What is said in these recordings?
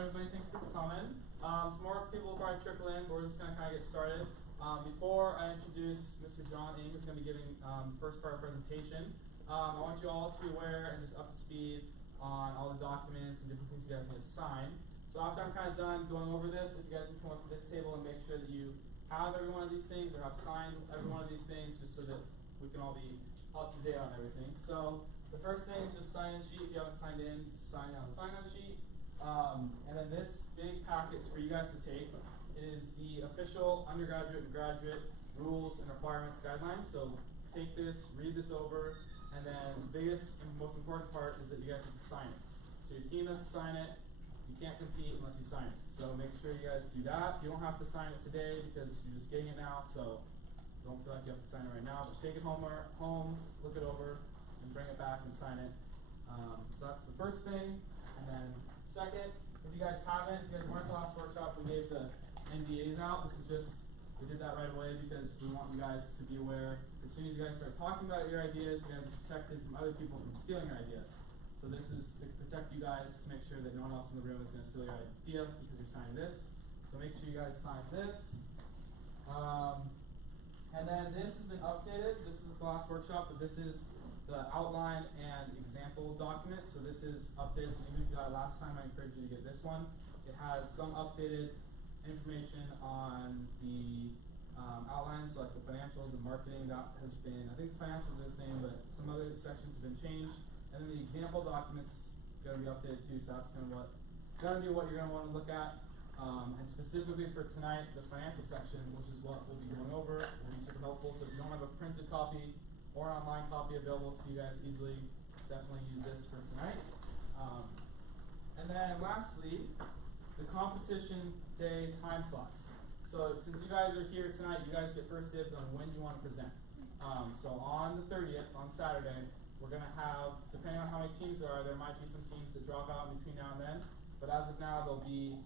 Alright everybody, thanks for coming. Some more people will probably trickle in, but we're just going to kind of get started. Before I introduce Mr.Ing, who's going to be giving first part of presentation, I want you all to be aware and just up to speed on all the documents and different things you guys need to sign. So after I'm kind of done going over this, if you guys can come up to this table and make sure that you have every one of these things or have signed every one of these things, just so that we can all be up to date on everything. So the first thing is just sign-in sheet. If you haven't signed in, just sign on the sign-in sheet. And then this big packet is for you guys to take. It is the official undergraduate and graduate rules and requirements guidelines. So take this, read this over, and then the biggest and most important part is that you guys have to sign it. So your team has to sign it. You can't compete unless you sign it. So make sure you guys do that. You don't have to sign it today because you're just getting it now. So don't feel like you have to sign it right now. But take it home, look it over, and bring it back and sign it. So that's the first thing. And then second, if you guys haven't, if you guys weren't at the last workshop, we gave the NDAs out. This is just, we did that right away because we want you guys to be aware. As soon as you guys start talking about your ideas, you guys are protected from other people from stealing your ideas. So this is to protect you guys, to make sure that no one else in the room is going to steal your idea because you're signing this. So make sure you guys sign this. And then this has been updated. This is the last workshop, but this is the outline and example document. So this is updated. So even if you got it last time, I encourage you to get this one. It has some updated information on the outline, so like the financials and marketing. That has been, I think the financials are the same, but some other sections have been changed. And then the example document's going to be updated too. So that's going to be what you're going to want to look at. And specifically for tonight, the financial section, which is what we'll be going over, will be super helpful. So if you don't have a printed copy or an online copy available to you guys easily, definitely use this for tonight. And then lastly, the competition day time slots. So since you guys are here tonight, you guys get first dibs on when you want to present. So on the 30th, on Saturday, we're going to have, depending on how many teams there might be some teams that drop out in between now and then. But as of now, there'll be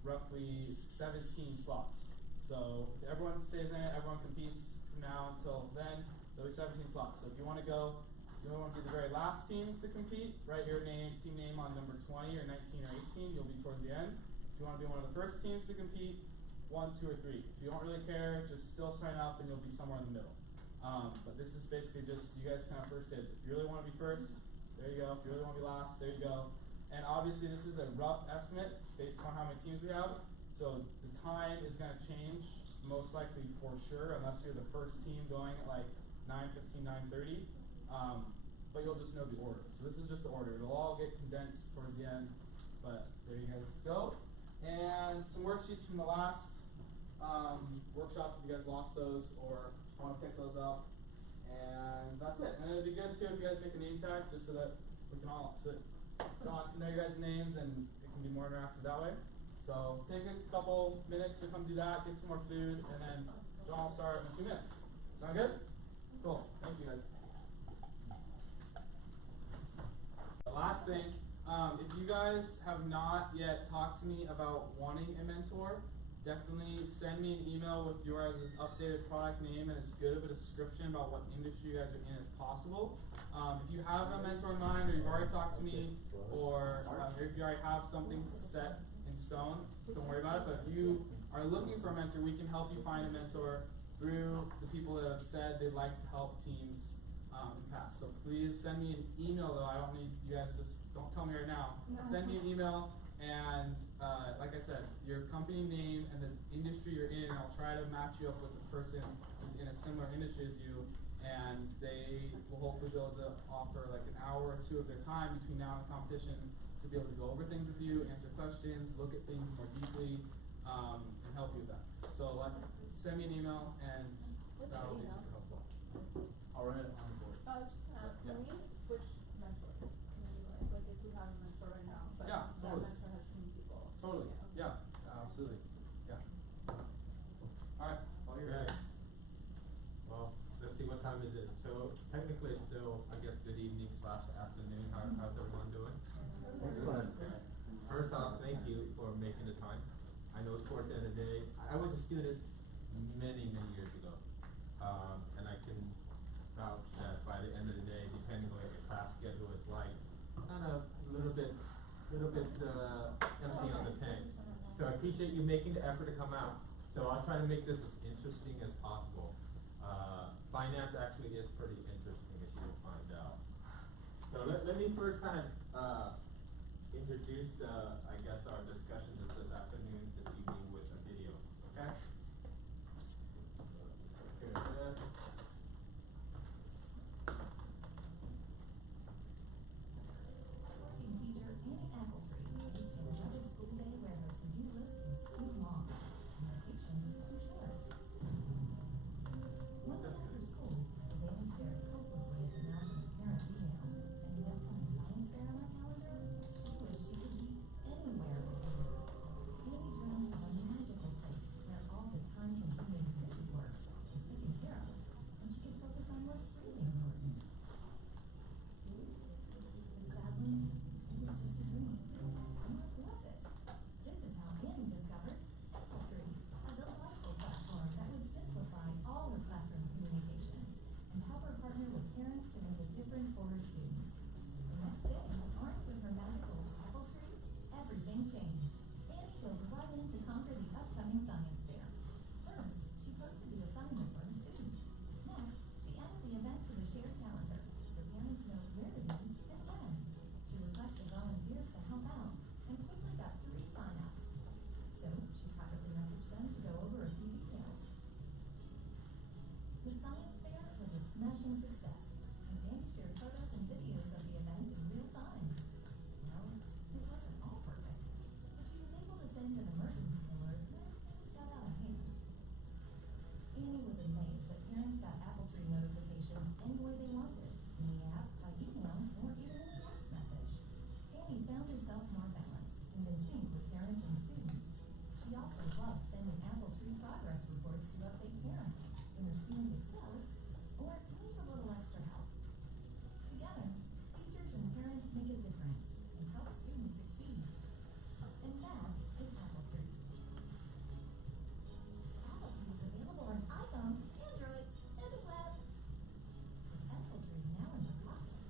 roughly 17 slots. So if everyone stays in it, everyone competes from now until then, there'll be 17 slots. So if you want to go, you only want to be the very last team to compete, write your team name on number 20 or 19 or 18, you'll be towards the end. If you want to be one of the first teams to compete, 1, 2, or 3. If you don't really care, just still sign up and you'll be somewhere in the middle. But this is basically just, you guys can have first dibs. If you really want to be first, there you go. If you really want to be last, there you go. And obviously this is a rough estimate based on how many teams we have. So the time is going to change, most likely for sure, unless you're the first team going at like 9:15, 9:30. But you'll just know the order. So this is just the order. It'll all get condensed towards the end. But there you guys go. And some worksheets from the last workshop, if you guys lost those or want to pick those up. And that's it. And it'd be good too if you guys make a name tag just so that we can all know your guys' names and it can be more interactive that way. So take a couple minutes to come do that, get some more food, and then John will start in a few minutes. Sound good? Cool. Thank you guys. The last thing, if you guys have not yet talked to me about wanting a mentor, definitely send me an email with your guys' updated product name and as good of a description about what industry you guys are in as possible. If you have a mentor in mind, or you've already talked to me, or if you already have something set in stone, don't worry about it. But if you are looking for a mentor, we can help you find a mentor through the people that have said they'd like to help teams in the past. So please send me an email, though. I don't need you guys, just don't tell me right now. No. Send me an email. And like I said, your company name and the industry you're in, and I'll try to match you up with a person who's in a similar industry as you, and they will hopefully be able to offer like an hour or 2 of their time between now and the competition to be able to go over things with you, answer questions, look at things more deeply, and help you with that. So send me an email, and that will be super helpful. I'll write it on the board. Can we switch mentors? Like if we have a mentor right now, but yeah, totally. that mentor has 10 people. Totally. Yeah, absolutely. Yeah. Alright, it's all yours. Right. Well, let's see, what time is it? So technically it's still, I guess, good evening / afternoon. How's everyone doing? Excellent. First off, thank you for making the time. I know towards the end of the day, I was a student many years ago. And I can vouch that by the end of the day, depending on what the class schedule is like, kind of a little bit little bit, empty on the tank. So I appreciate you making the effort to come out. So I'll try to make this as interesting as possible. Finance actually is pretty interesting, as you will find out. So let me first kind of, introduce, I guess, our discussion this afternoon, this evening with a video, okay? Here it is. Working teacher Annie Appletree faced another school day where her to-do list was too long and her patience too short. One day after school, as Annie stared hopelessly at the mountain of parent emails and the upcoming science fair on her calendar, she wished she could be anywhere with her. Annie dreamed of a magical place where all the time-consuming busy work was taken care of, and she could focus on what's really important. But sadly, it was just a dream. Or was it? This is how Annie discovered Appletree, a delightful platform that would simplify all her classroom communication and help her partner with parents to make a difference for her students. The next day, armed with her magical Appletree, everything changed. Annie dove right in to conquer the upcoming science fair. First, she posted the assignment for the students. Next, she added the event to the shared calendar so parents know where to be and when. She requested volunteers to help out and quickly got 3 sign-ups. So she privately messaged them to go over a few details. The science fair was a smashing success, and Annie shared photos and videos of the event in real time. Well, it wasn't all perfect, but she was able to send an emergency alert when things got out of hand. Annie was amazed that parents got Appletree notifications any way they wanted, in the app, by email, or even in a text message. Annie found herself more balanced and in sync with parents and students. She also loved sending Appletree progress reports to update parents when their student excels or needs a little extra help. Together, teachers and parents make a difference and help students succeed. And that is Appletree. Appletree is available on iPhone, Android, and the web. With Appletree now in your pocket,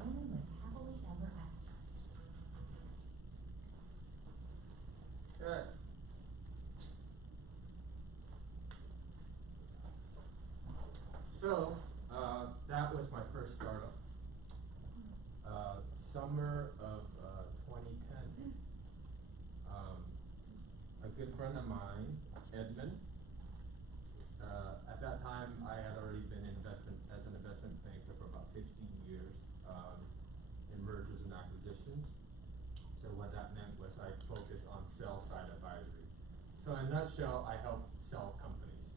Annie lived happily ever after. Good. So, that was my first startup. Summer of 2010. A good friend of mine, Edmund, at that time I had already been as an investment banker for about 15 years, in mergers and acquisitions. So what that meant was I focused on sell-side advisory. So in a nutshell, I helped sell companies.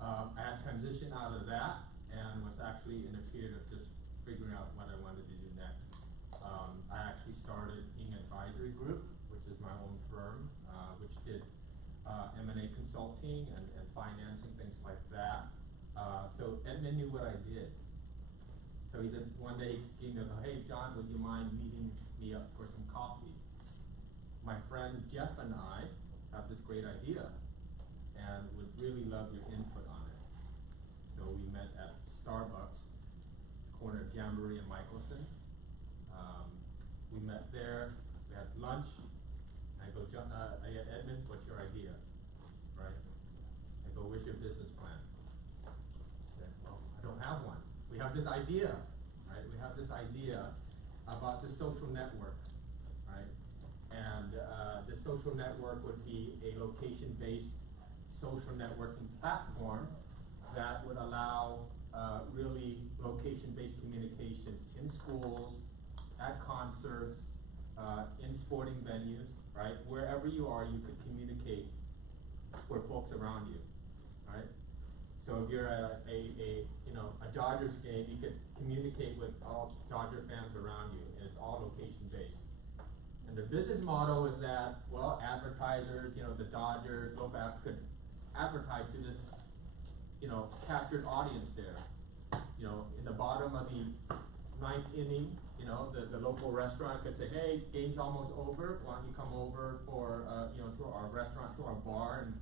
I had transitioned out of that and was actually in a period of just figuring out what I wanted to do next. I actually started Ing Advisory Group, which is my own firm, which did M&A consulting and financing, things like that. So Edmund knew what I did. So he said, one day he gave me a, hey John, would you mind meeting me up for some coffee? My friend Jeff and I have this great idea and would really love your input on it. So we met at Starbucks, corner of Jamboree and Michelson. We met there, we had lunch, and I go, Edmund, what's your idea? Right? I go, where's your business plan? He said, well, I don't have one. We have this idea, right? We have this idea about the social network, right? And the social network would be a location-based social networking platform that would allow really location-based communications in schools, at concerts, in sporting venues, right? Wherever you are, you could communicate with folks around you, right? So if you're at a Dodgers game, you could communicate with all Dodger fans around you, and it's all location-based. And the business model is that, well, advertisers, the Dodgers, GoBack could advertise to this, captured audience there. In the bottom of the 9th inning, the local restaurant could say, hey, game's almost over, why don't you come over for, to our restaurant, to our bar, and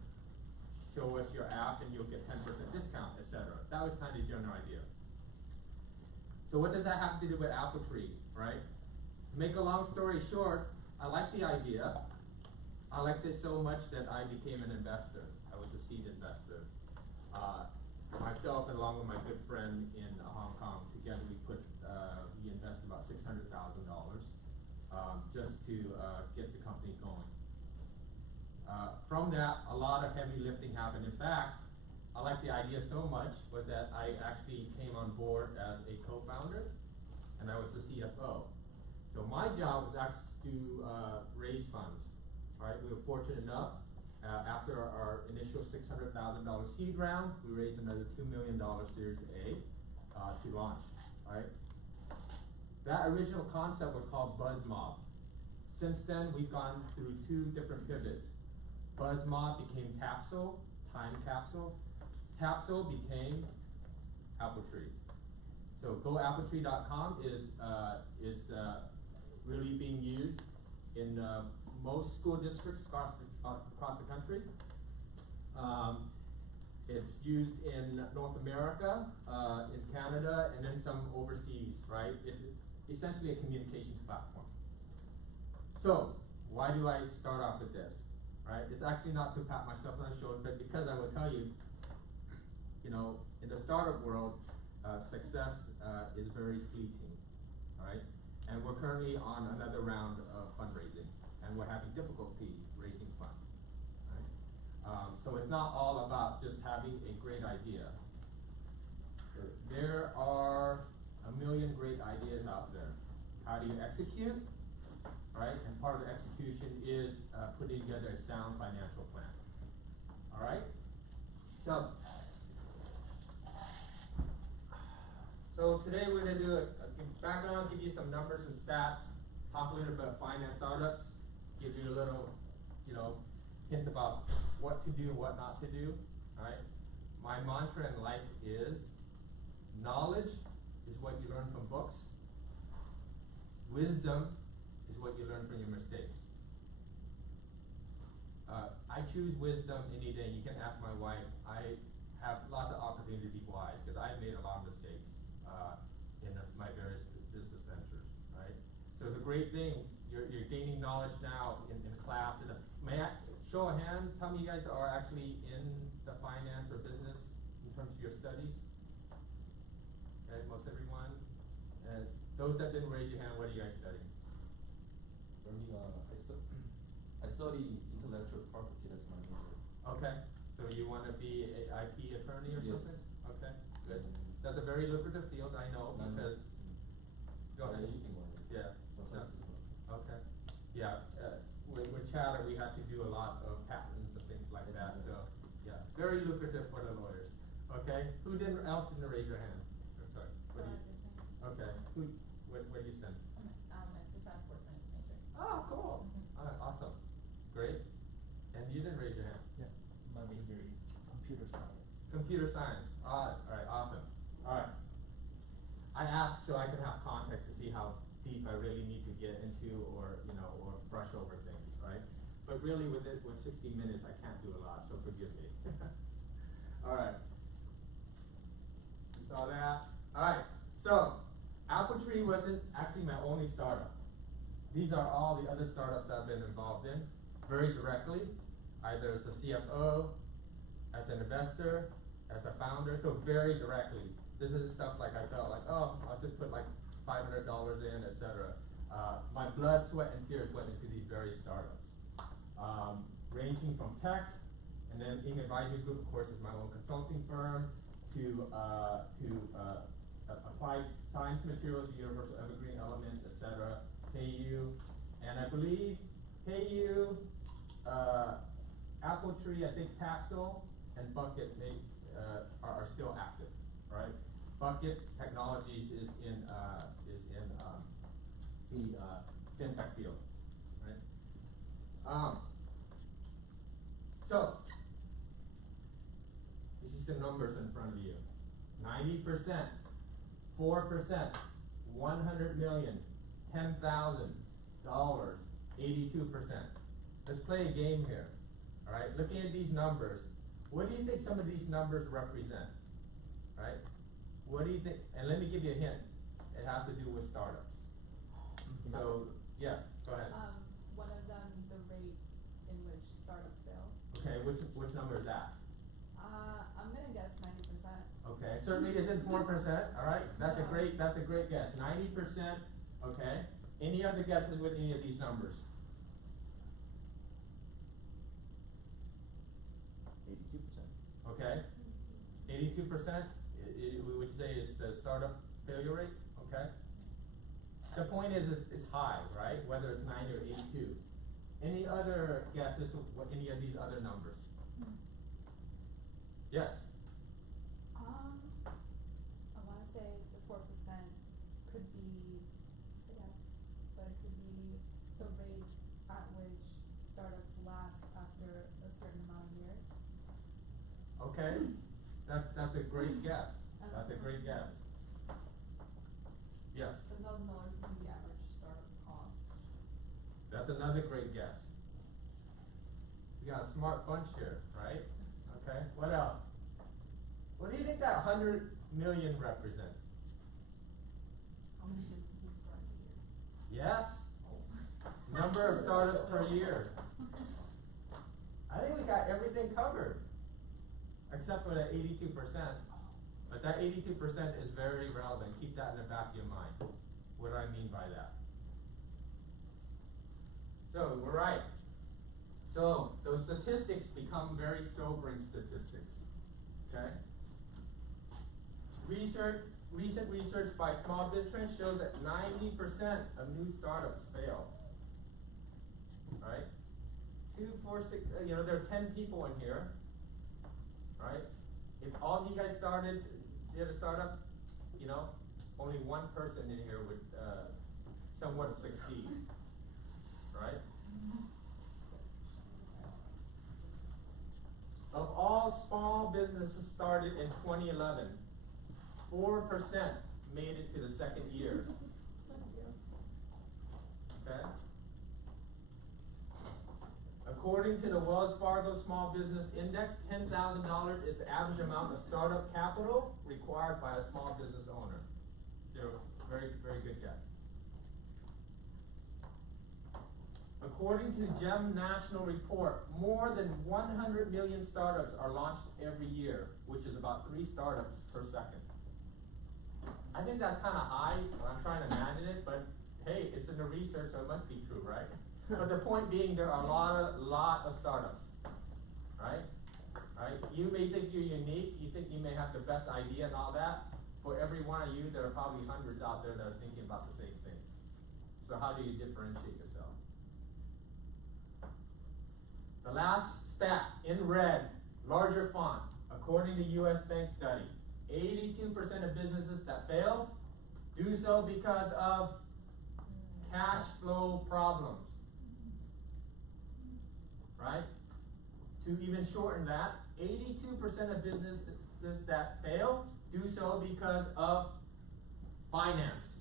show us your app and you'll get 10% discount, etc. That was kind of the general idea. So what does that have to do with Appletree, right? To make a long story short, I liked the idea. I liked it so much that I became an investor. I was a seed investor. Myself, along with my good friend in Hong Kong, together we invested about $600,000 just to get the company going. From that, a lot of heavy lifting happened. In fact, I liked the idea so much was that I actually came on board as a co-founder, and I was the CFO. So my job was actually to raise funds. Right? We were fortunate enough. After our initial $600,000 seed round, we raised another $2 million Series A to launch. Right? That original concept was called BuzzMob. Since then, we've gone through 2 different pivots. BuzzMob became Capsule, Time Capsule. Capsule became Appletree. So goappletree.com is really being used in most school districts across the country. It's used in North America, in Canada, and then some overseas, right? It's essentially a communications platform. So, why do I start off with this, right? It's actually not to pat myself on the shoulder, but because I will tell you, you know, in the startup world, success is very fleeting, right? And we're currently on another round of fundraising, and we're having difficulty raising funds, right? So it's not all about just having a great idea. There are a million great ideas out there. How do you execute, right? And part of the execution is putting together a sound financial plan, all right? So today we're going to do a background, give you some numbers and stats, talk a little bit about finance startups, give you a little, you know, hints about what to do and what not to do, right? My mantra in life is knowledge is what you learn from books. Wisdom is what you learn from your mistakes. I choose wisdom any day. You can ask my wife. I have lots of opportunity to be wise because I've made a lot of mistakes in my various business ventures, right? So it's a great thing. You're gaining knowledge now in class. May I show of hands? How many of you guys are actually in the finance or business in terms of your studies? Okay, most everyone. And those that didn't raise your hand, what are you guys studying? For me, I study intellectual property. That's my major. Okay, so you want to be a IP attorney or Yes. something? Okay, good. That's a very lucrative field, I know, because. Go ahead. You can go ahead. Yeah. Sometimes as well. Okay. Yeah. With Chatter, we have to do a lot of patents and things like that. So, yeah, very lucrative for the lawyers. Okay. Who else didn't raise your hand? I'm sorry. What do you? Okay. What do you study? It's a transport science major. Oh, cool. Mhm. All right, awesome. Great. And you didn't raise your hand. Yeah, my major is computer science. Computer science. All right, awesome. All right. I asked so I can have context to see how deep I really need to get into, or or brush over things, right? But really, with 60 minutes, I can't do a lot, so forgive me. All right. You saw that? All right. So, Appletree wasn't actually my only startup. These are all the other startups that I've been involved in, very directly, either as a CFO, as an investor, as a founder, so very directly. This is stuff like I felt like, oh, I'll just put like $500 in, etc. My blood, sweat, and tears went into these various startups, ranging from tech, and then Ing Advisory Group, of course, is my own consulting firm, to applied science materials, universal evergreen elements, etc. PayU, and I believe PayU, Appletree, I think Capsule, and Bucket are still active, right? Bucket Technologies is in the fintech field, right? So this is the numbers in front of you: 90%, 4%, 100 million, $10,000, 82%. Let's play a game here. All right, looking at these numbers, what do you think some of these numbers represent? Right? What do you think? And let me give you a hint. It has to do with startups. So, yes, go ahead. startups fail. Okay, which number is that? I'm gonna guess 90%. Okay, certainly isn't 4%, alright, that's a great guess, 90%, okay. Any other guesses with any of these numbers? 82%. Okay, 82%, we would say is the startup failure rate, okay? The point is, it's high, right, whether it's 90 or 82. Any other guesses of what any of these other numbers? Yes? I wanna say the 4% could be, yes, but it could be the rate at which startups last after a certain amount of years. Okay, that's a great guess, that's a great guess. Yes, $10,000 could be the average startup cost. that's another great guess. We got a smart bunch here, right? Okay, what else? What do you think that 100 million represents? How many businesses start a year? Yes? Number of startups per year. I think we got everything covered, except for the 82%. But that 82% is very relevant. Keep that in the back of your mind. What do I mean by that? So, we're right. So, those statistics become very sobering statistics. Okay? Recent research by Small Business shows that 90% of new startups fail. Right? 2, 4, 6, there are 10 people in here. Right? If all of you guys did a startup, only one person in here would somewhat succeed. Right? Of all small businesses started in 2011, 4% made it to the second year. Okay? According to the Wells Fargo Small Business Index, $10,000 is the average amount of startup capital required by a small business owner. They're very, very good guess. According to GEM National Report, more than 100 million startups are launched every year, which is about 3 startups per second. I think that's kind of high, I'm trying to imagine it, but hey, it's in the research, so it must be true, right? But the point being, there are a lot of startups, right? Right? You may think you're unique, you think you may have the best idea and all that. For every one of you, there are probably hundreds out there that are thinking about the same thing. So how do you differentiate yourself? The last stat, in red, larger font, according to US Bank study, 82% of businesses that fail do so because of cash flow problems. Right? To even shorten that, 82% of businesses that fail do so because of finance.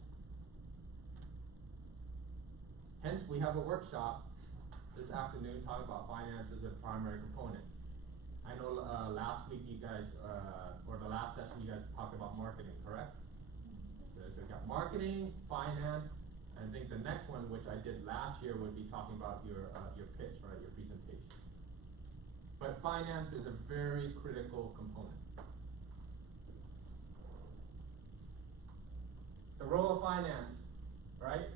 Hence, we have a workshop this afternoon talking about finance as a primary component. I know last week you guys, or the last session you guys talked about marketing, correct? So we got marketing, finance, and I think the next one, which I did last year, would be talking about your pitch, right, your presentation. But finance is a very critical component. The role of finance, right?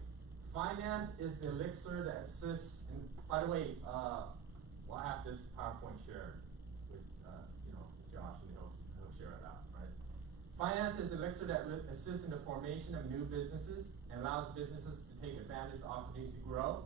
Finance is the elixir that assists, and by the way, we'll have this PowerPoint shared with, Josh, and he'll share it out, right? Finance is the elixir that assists in the formation of new businesses and allows businesses to take advantage of opportunities to grow,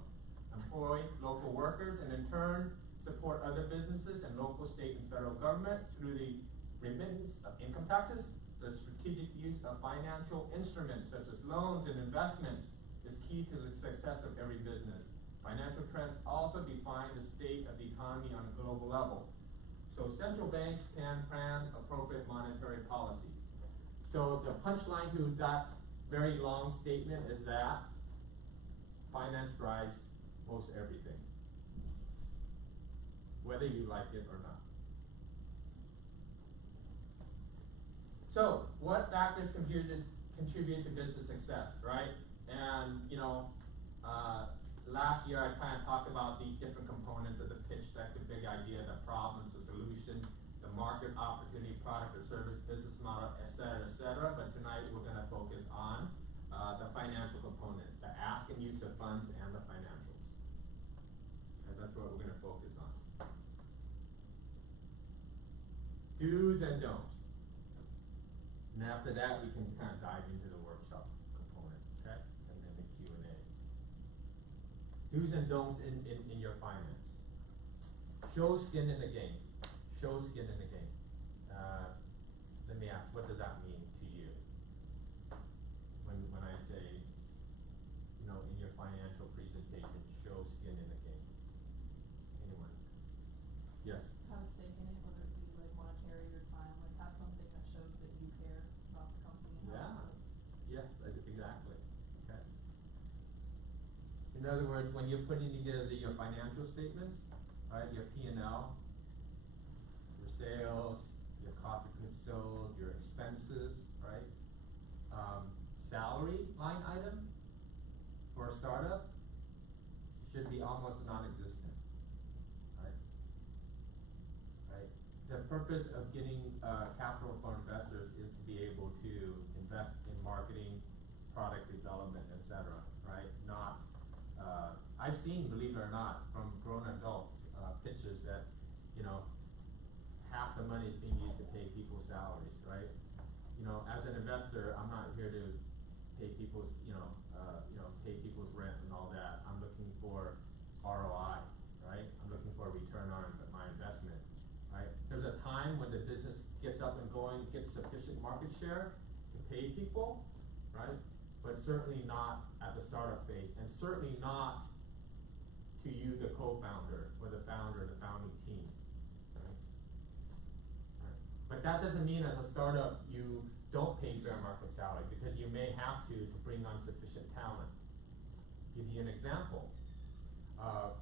employ local workers, and in turn, support other businesses and local, state, and federal government through the remittance of income taxes. The strategic use of financial instruments such as loans and investments is key to the success of every business. Financial trends also define the state of the economy on a global level. So central banks can plan appropriate monetary policy. So the punchline to that very long statement is that finance drives most everything, whether you like it or not. So, what factors contribute to business success, right? And, last year I kind of talked about these different components. components of the pitch deck, the big idea, the problems, the solution, the market opportunity, product or service, business model, et cetera, but tonight we're gonna focus on, the financial component, the ask and use of funds and the financials. And that's what we're gonna focus on. Do's and don'ts. And after that, we can kind of dive into the workshop component, okay? And then the Q&A. Do's and don'ts in your finance. Show skin in the game. Show skin in the game. Let me ask, what does that mean to you? When I say, you know, in your financial presentation, show skin in the game. Anyone? Yes? Have a stake in it, whether it be like monetary or time, like have something that shows that you care about the company and how it goes. Yeah, exactly. Okay. In other words, when you're putting together your financial statements, right, your P&L, your sales, your cost of goods sold, your expenses, right? Salary line item for a startup should be almost non-existent, right? Right? The purpose of getting capital from investors is to be able to invest in marketing, product development, etc., right? Not, I've seen, believe it or not, from grown adults, pitches that, you know, half the money is being used to pay people's salaries, right? You know, as an investor, I'm not here to pay people's, pay people's rent and all that. I'm looking for ROI, right? I'm looking for a return on my investment, right? There's a time when the business gets up and going, gets sufficient market share to pay people, right? But certainly not at the startup phase, and certainly not to you, the co-founder, or the founder, the founding team, right? Right. But that doesn't mean as a startup you don't pay fair market salary, because you may have to bring on sufficient talent. Give you an example.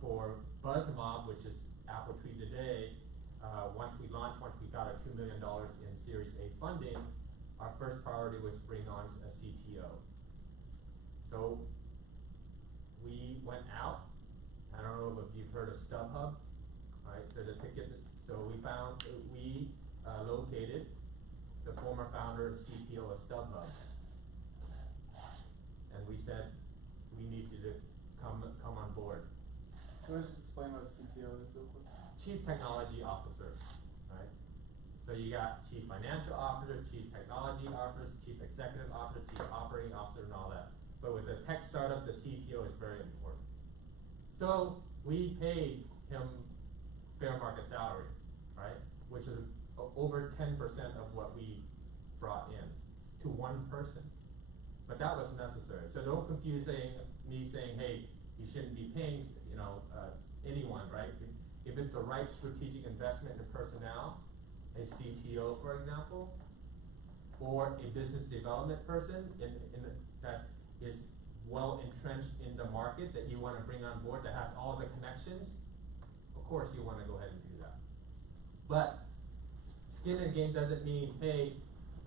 For BuzzMob, which is Appletree today, once we got a $2 million in Series A funding, our first priority was to bring on a CTO. So we went out. I don't know if you've heard of StubHub, right? So we located the former founder and CTO of StubHub, and we said, we need you to come on board. Can I just explain what a CTO is real quick? Chief Technology Officer, right? So you got Chief Financial Officer, Chief Technology Officer, Chief Executive Officer, Chief Operating Officer, and all that. But with a tech startup, the CTO is very important. So we paid him fair market salary, right? Which is over 10% of what we brought in to one person. But that was necessary. So don't confuse me saying, hey, you shouldn't be paying, anyone, right? If it's the right strategic investment in personnel, a CTO, for example, or a business development person that is well entrenched in the market that you want to bring on board, that has all the connections, of course you want to go ahead and do that. But skin in the game doesn't mean, hey,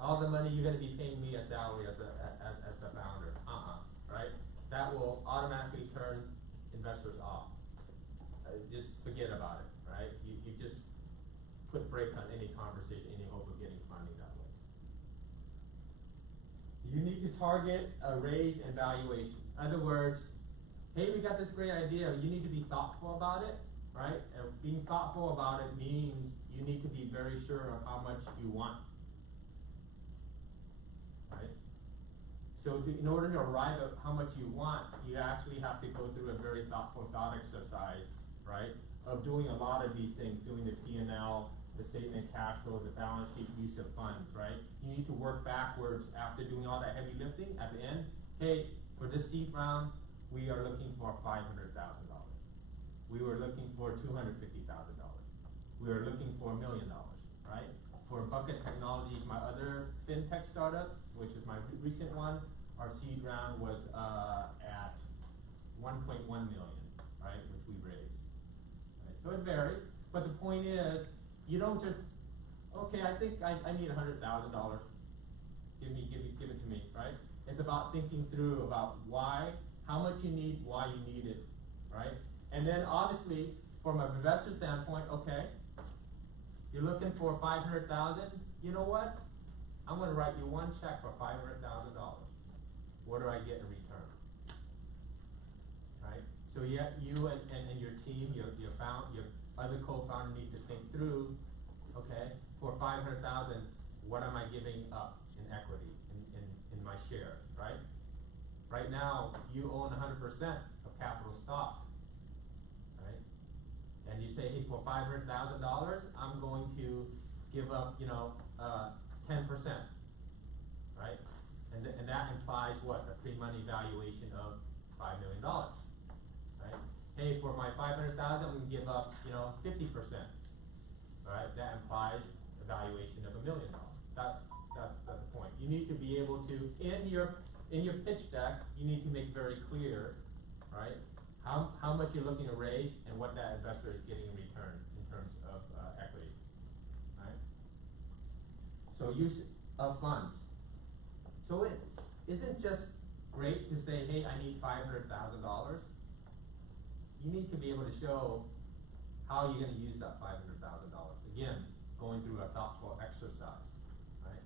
all the money you're going to be paying me a salary as the founder. Right? That will automatically turn investors off. Just forget about it, right? You just put brakes on any conversation, any hope of getting funding that way. You need to target a raise and valuation. In other words, hey, we got this great idea. You need to be thoughtful about it, right? And being thoughtful about it means you need to be very sure of how much you want. Right? So in order to arrive at how much you want, you actually have to go through a very thoughtful thought exercise, right? Of doing a lot of these things, doing the P&L, the statement of cash flow, the balance sheet, use of funds, right? You need to work backwards after doing all that heavy lifting. At the end, hey, for this seed round, we are looking for $500,000. We were looking for $250,000. We were looking for $1 million, right? For Bucket Technologies, my other fintech startup, which is my recent one, our seed round was at 1.1 million, right, which we raised. Right? So it varies, but the point is, you don't just, okay, I think I need $100,000. Give it to me, right? It's about thinking through about why, how much you need, why you need it, right? And then obviously, from an investor standpoint, okay, you're looking for 500,000, you know what? I'm gonna write you one check for $500,000. What do I get in return? Right? So yeah, you and your team, your other co-founder need to think through, okay, for 500,000, what am I giving up in equity, in my shares, right? Right now, you own 100% of capital stock, right? And you say, hey, for $500,000, I'm going to give up, 10%, right? And that implies what? A pre-money valuation of $5 million, right? Hey, for my 500,000, I'm gonna give up, 50%, right? That implies a valuation of $1 million. That's the point. You need to be able to, in your pitch deck, you need to make very clear, right? How much you're looking to raise and what that investor is getting in return in terms of equity, right? So use of funds. So it isn't just great to say, hey, I need $500,000. You need to be able to show how you're going to use that $500,000. Again, going through a thoughtful exercise, right?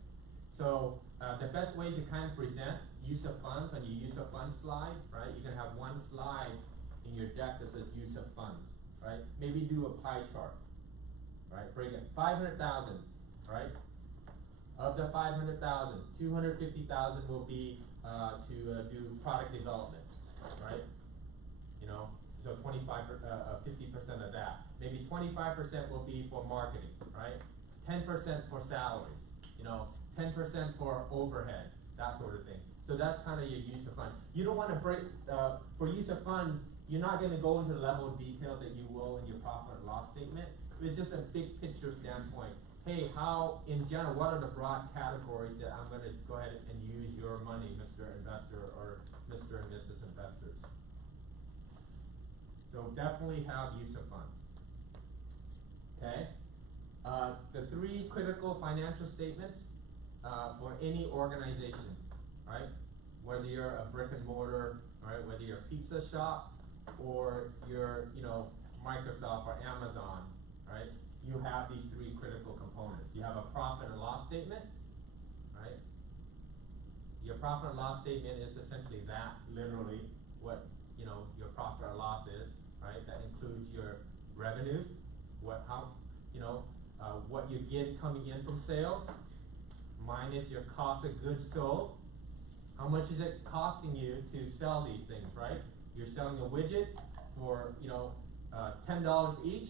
So the best way to kind of present use of funds on your use of funds slide, right? You can have one slide in your deck that says use of funds, right? Maybe do a pie chart, right? Break it 500,000, right? Of the 500,000, 250,000 will be to do product development, right? So 50% of that. Maybe 25% will be for marketing, right? 10% for salaries, 10% for overhead, that sort of thing. So that's kind of your use of funds. You don't want to break, for use of funds, you're not going to go into the level of detail that you will in your profit and loss statement. It's just a big picture standpoint. Hey, how, in general, what are the broad categories that I'm going to go ahead and use your money, Mr. Investor or Mr. and Mrs. Investors? So definitely have use of funds. Okay? The three critical financial statements for any organization, right? Whether you're a brick and mortar, right? Whether you're a pizza shop or you're, Microsoft or Amazon, right? You have these three critical components. You have a profit and loss statement, right? Your profit and loss statement is essentially that, literally, what, your profit or loss is, right? That includes your revenues, what you get coming in from sales, minus your cost of goods sold. How much is it costing you to sell these things, right? You're selling a widget for, $10 each,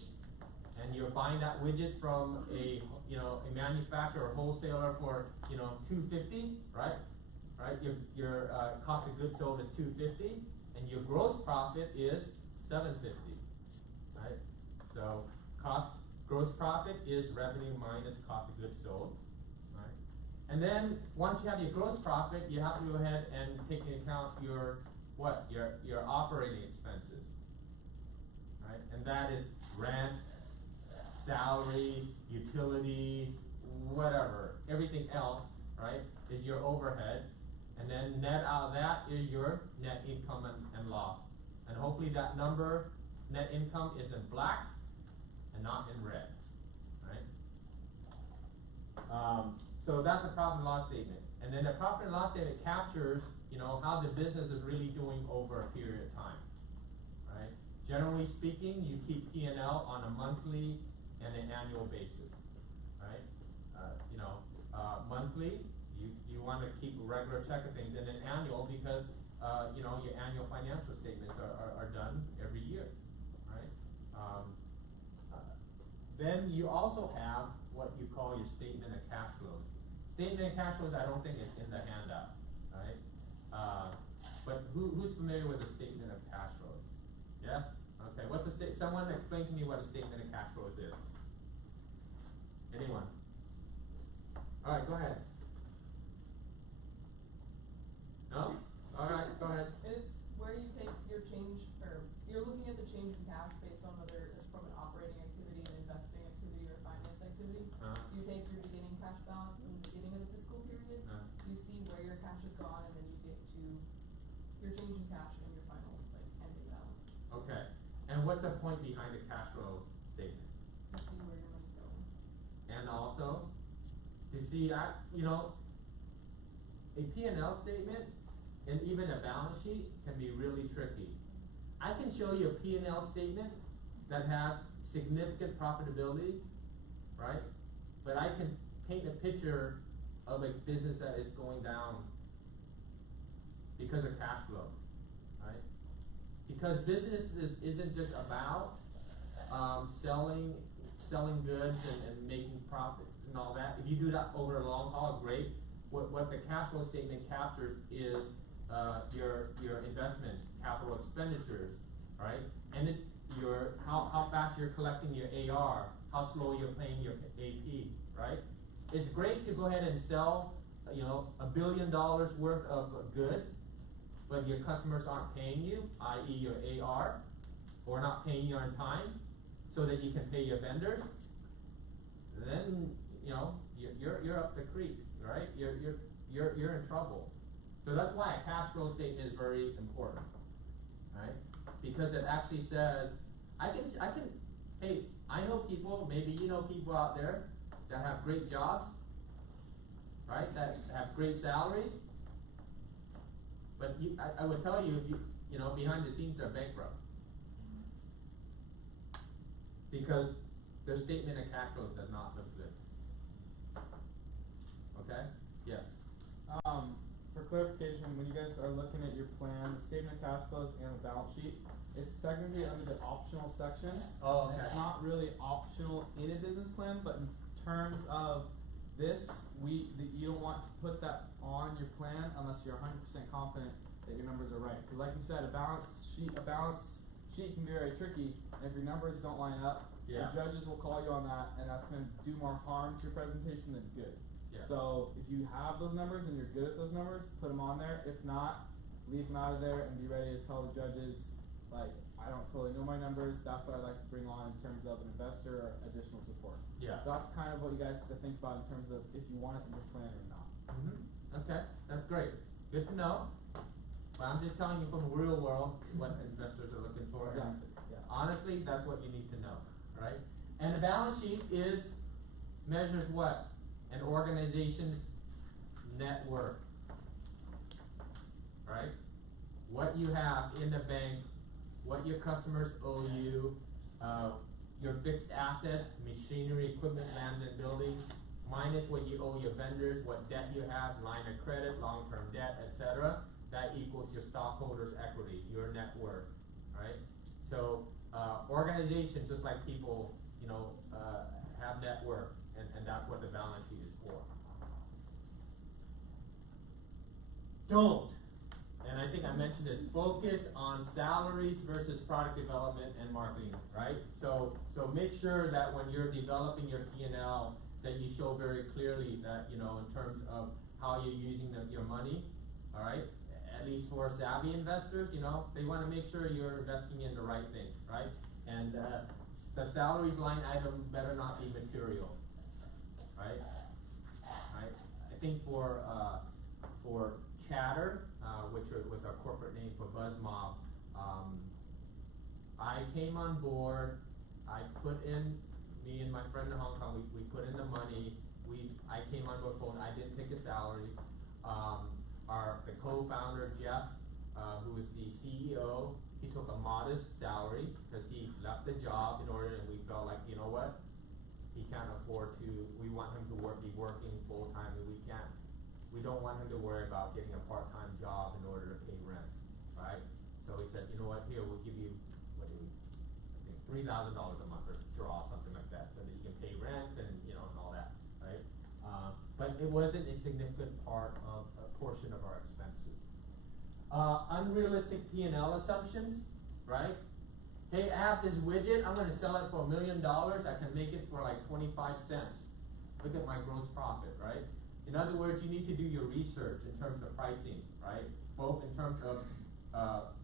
and you're buying that widget from a manufacturer or wholesaler for, $250, right? Right? Your cost of goods sold is $250, and your gross profit is $750, right? So gross profit is revenue minus cost of goods sold, right? And then once you have your gross profit, you have to go ahead and take into account your operating expenses, right? And that is rent, salaries, utilities, whatever, everything else, right, is your overhead. And then net out of that is your net income and loss. And hopefully that number, net income, is in black and not in red, right? So that's the profit and loss statement. And then the profit and loss statement captures, how the business is really doing over a period of time, right? Generally speaking, you keep P&L on a monthly and an annual basis, right? Monthly, you want to keep a regular check of things, and then annual because, your annual financial statements are done every year, right? Then you also have what you call your statement of cash flows. Statement of cash flows, I don't think is in the handout, right? But who's familiar with a statement of cash flows? Yes? Okay, someone explain to me what a statement of cash flows is. Anyone? Alright, go ahead. No? Alright, go ahead. It's where you take your change, or you're looking at the change in cash based on whether it's from an operating activity, an investing activity, or a finance activity. So you take your beginning cash balance from the beginning of the fiscal period, you see where your cash is gone, and then you get to your change in cash and your final ending balance. Okay. And what what's the point behind the cash flow statement? To see where your money's going. And also, to see, a P&L statement and even a balance sheet can be really tricky. I can show you a P&L statement that has significant profitability, right? But I can paint a picture of a business that is going down because of cash flow, right? Because business isn't just about selling goods and making profit and all that. If you do that over a long haul, great. What the cash flow statement captures is your investments, capital expenditures, right? And how fast you're collecting your AR, how slow you're paying your AP, right? It's great to go ahead and sell, $1 billion worth of goods, but your customers aren't paying you, i.e. your AR, or not paying you on time, so that you can pay your vendors. Then you're up the creek, right? You're in trouble. So that's why a cash flow statement is very important, right? Because it actually says, hey, I know people, maybe you know people out there that have great jobs, right? That have great salaries, but I would tell you, behind the scenes they're bankrupt. Because their statement of cash flows does not look good. Okay? Yes. For clarification, when you guys are looking at your plan, the statement of cash flows and the balance sheet, it's technically under the optional sections. Oh, okay. It's not really optional in a business plan, but in terms of this, you don't want to put that on your plan unless you're 100% confident that your numbers are right. Because like you said, a balance sheet can be very tricky, and if your numbers don't line up, Yeah. the judges will call you on that, and that's going to do more harm to your presentation than good. Yeah. So if you have those numbers and you're good at those numbers, put them on there. If not, leave them out of there and be ready to tell the judges, like, I don't totally know my numbers, that's what I'd like to bring on in terms of an investor or additional support. Yeah. So that's kind of what you guys have to think about in terms of if you want it in your plan or not. Okay, that's great. Good to know. But I'm just telling you from the real world what investors are looking for. And Exactly, yeah. honestly, that's what you need to know, right? And the balance sheet measures what? An organization's net worth, right? What you have in the bank, what your customers owe you, your fixed assets, machinery, equipment, land and building, minus what you owe your vendors, what debt you have, line of credit, long-term debt, etc. That equals your stockholders' equity, your net worth, right? So organizations, just like people, have net worth, and that's what the balance sheet is for. Don't, and I think I mentioned this, focus on salaries versus product development and marketing, right? So make sure that when you're developing your P&L, that you show very clearly that, in terms of how you're using your money, all right? At least for savvy investors, they want to make sure you're investing in the right things, right? And the salaries line item better not be material, right? I think for Chatter, which was our corporate name for BuzzMob, I came on board. I put in, me and my friend in Hong Kong, we put in the money. I came on board full. I didn't take a salary. The co-founder Jeff, who was the CEO, he took a modest salary because he left the job in order, and we felt like, you know what, he can't afford to. We want him to be working full time, and we don't want him to worry about getting a part-time job in order to pay rent, right? So he said, you know what, here, we'll give you, I think $3,000 a month or draw, something like that, so that you can pay rent and, and all that, right? But it wasn't a significant part of a portion of our expenses. Unrealistic P&L assumptions, right? Hey, I have this widget, I'm gonna sell it for $1 million, I can make it for like 25 cents. Look at my gross profit, right? In other words, you need to do your research in terms of pricing, right? Both in terms of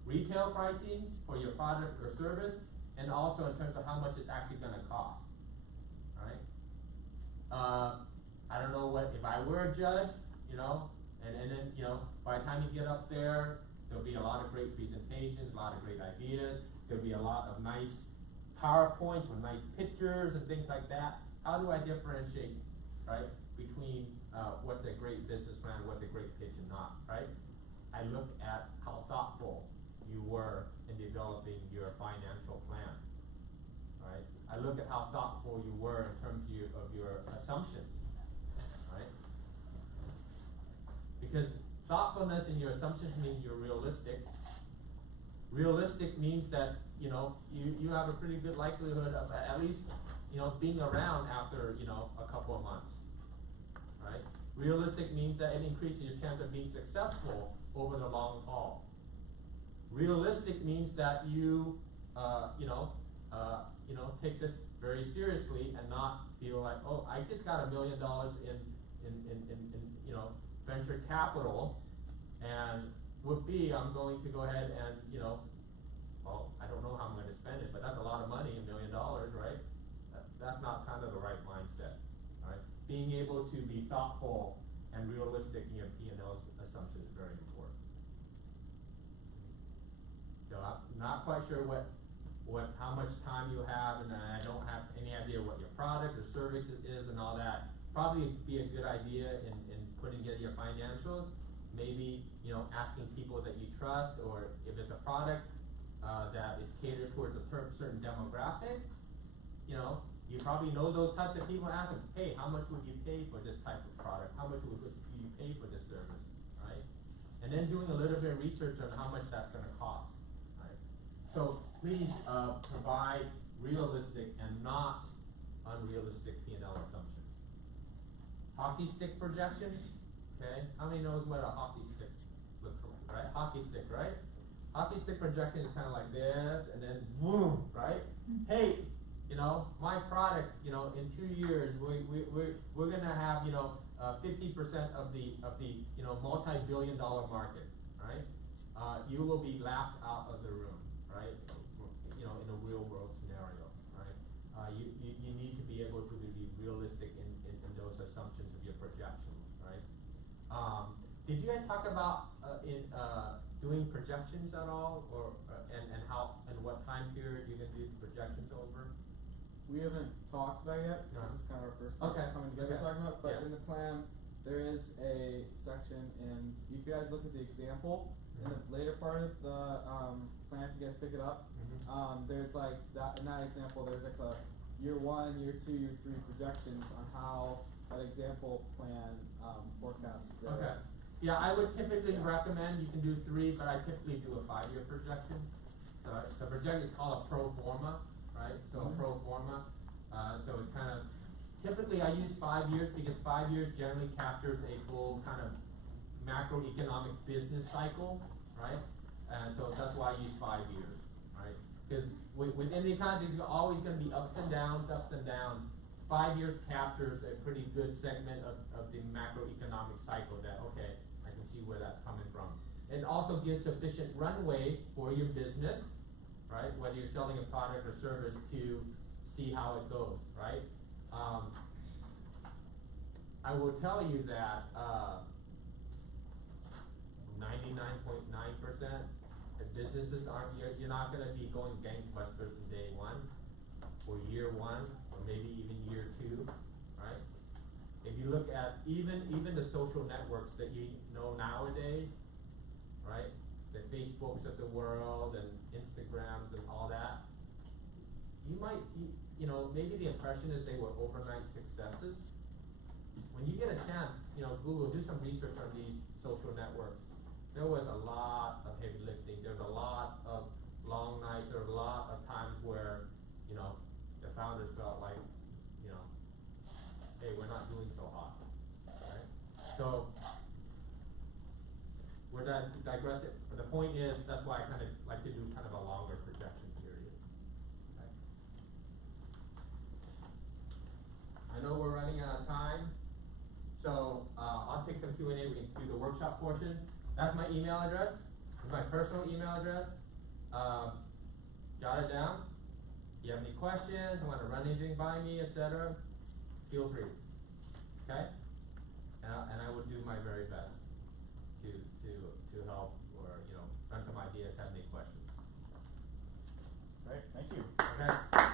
retail pricing for your product or service, and also in terms of how much it's actually gonna cost, right? I don't know if I were a judge, and then, by the time you get up there, there'll be a lot of great presentations, a lot of great ideas, there'll be a lot of nice PowerPoints with nice pictures and things like that. How do I differentiate, right, between what's a great business plan, what's a great pitch and not, right? I look at how thoughtful you were in developing your financial plan, right? I look at how thoughtful you were in terms of your assumptions, right? Because thoughtfulness in your assumptions means you're realistic. Realistic means that, you know, you have a pretty good likelihood of at least, you know, being around after, you know, a couple of months, right? Realistic means that it increases your chance of being successful over the long haul. Realistic means that you, take this very seriously and not feel like, oh, I just got $1 million in venture capital, and whoopee, I'm going to go ahead and, well, I don't know how I'm going to spend it, but that's a lot of money, $1 million, right? That's not kind of the right mindset, right? Being able to be thoughtful and realistic in your P&L assumption is very important. So I'm not quite sure how much time you have, and I don't have any idea what your product or service is and all that. Probably be a good idea in putting together your financials. Maybe, asking people that you trust, or if it's a product that is catered towards a certain demographic, you probably know those types of people. Ask them, hey, how much would you pay for this type of product? How much would you pay for this service, right? And then doing a little bit of research on how much that's going to cost, right? So please provide realistic and not unrealistic P&L assumptions. Hockey stick projections, okay? How many knows what a hockey stick looks like, right? Hockey stick, right? Hockey stick projection is kind of like this, and then boom, right? Hey, my product, in 2 years, we're gonna have, 50% of the multi-billion-dollar market, right? You will be laughed out of the room, right? In a real world scenario, right? You need to be able to be realistic in those assumptions of your projections, right? Did you guys talk about doing projections at all, or and how and what time period you're gonna do the projections over? We haven't talked about it yet, because this is kind of our first time coming together talking about, but in the plan, there is a section if you guys look at the example, in the later part of the plan, if you guys pick it up, there's like that, in that example, there's like a year 1, year 2, year 3 projections on how that example plan forecasts the Okay. Yeah, I would typically recommend you can do 3, but I typically do a 5-year projection. So the projection is called a pro forma, right? So a pro forma. So it's kind of, typically I use 5 years because 5 years generally captures a full kind of macroeconomic business cycle, right? And so that's why I use 5 years, right? Because within the economy, there's always going to be ups and downs, 5 years captures a pretty good segment of the macroeconomic cycle that, okay, I can see where that's coming from. It also gives sufficient runway for your business, right? Whether you're selling a product or service, to see how it goes, right? I will tell you that 99.9% of businesses you're not going to be going gangbusters in day 1 or year 1 or maybe even year 2, right? If you look at even the social networks that you know nowadays, right? The Facebooks of the world and Instagrams and all that, you might, maybe the impression is they were overnight successes. When you get a chance, Google, do some research on these social networks. There was a lot of heavy lifting. There's a lot of long nights. There were a lot of times where, the founders felt like, hey, we're not doing so hot, right? So, we're digressing. But the point is, that's why I kind of like to do kind of a longer projection period. Okay? I know we're running out of time, so I'll take some Q&A. We can do the workshop portion. That's my email address. It's my personal email address. Jot it down. If you have any questions, want to run anything by me, etc., feel free. Okay? And I will do my very best to help, or run some ideas, have any questions. Great, thank you. Okay.